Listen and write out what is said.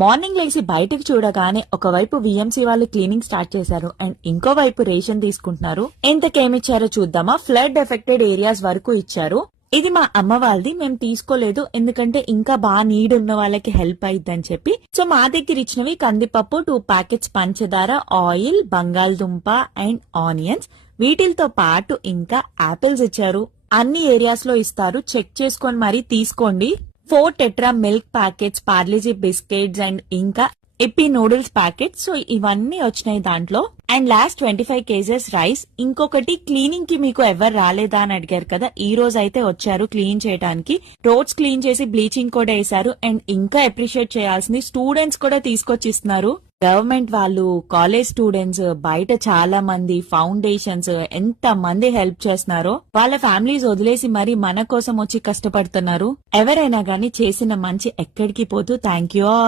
Morning లేచి బయటకు చూడగానే ఒకవైపు విఎంసీ వాళ్ళు క్లీనింగ్ స్టార్ట్ చేశారు అండ్ ఇంకోవైపు రేషన్ తీసుకుంటున్నారు. ఎంతకేమిచ్చారో చూద్దామా. ఫ్లడ్ ఎఫెక్టెడ్ ఏరియాస్ వరకు ఇచ్చారు. ఇది మా అమ్మ వాళ్ళది, మేము తీసుకోలేదు ఎందుకంటే ఇంకా బాగా నీడ్ ఉన్న వాళ్ళకి హెల్ప్ అయిద్దని చెప్పి. సో మా దగ్గర ఇచ్చినవి కందిపప్పు, 2 ప్యాకెట్స్ పంచదార, ఆయిల్, బంగాళదుంప అండ్ ఆనియన్స్. వీటితో పాటు ఇంకా ఆపిల్స్ ఇచ్చారు. అన్ని ఏరియాస్ లో ఇస్తారు, చెక్ చేసుకొని మరీ తీసుకోండి. 4 tetra milk packets, Parle-G biscuits and ఇంకా ఎప్పీ నూడిల్స్ ప్యాకెట్స్. సో ఇవన్నీ వచ్చినాయి దాంట్లో. And last 25 kgs rice. ఇంకొకటి, క్లీనింగ్ కి మీకు ఎవరు రాలేదా అని అడిగారు కదా, ఈ రోజు అయితే వచ్చారు క్లీన్ చేయడానికి. రోడ్స్ క్లీన్ చేసి బ్లీచింగ్ కూడా వేశారు. అండ్ ఇంకా అప్రిషియేట్ చేయాల్సింది, స్టూడెంట్స్ కూడా తీసుకొచ్చి ఇస్తున్నారు. గవర్నమెంట్ వాళ్ళు, కాలేజ్ స్టూడెంట్స్, బయట చాలా మంది ఫౌండేషన్స్ ఎంత మంది హెల్ప్ చేస్తున్నారో. వాళ్ళ ఫ్యామిలీస్ వదిలేసి మరి మన కోసం వచ్చి కష్టపడుతున్నారు. ఎవరైనా గానీ చేసిన మంచి ఎక్కడికి పోతూ థ్యాంక్ యూ.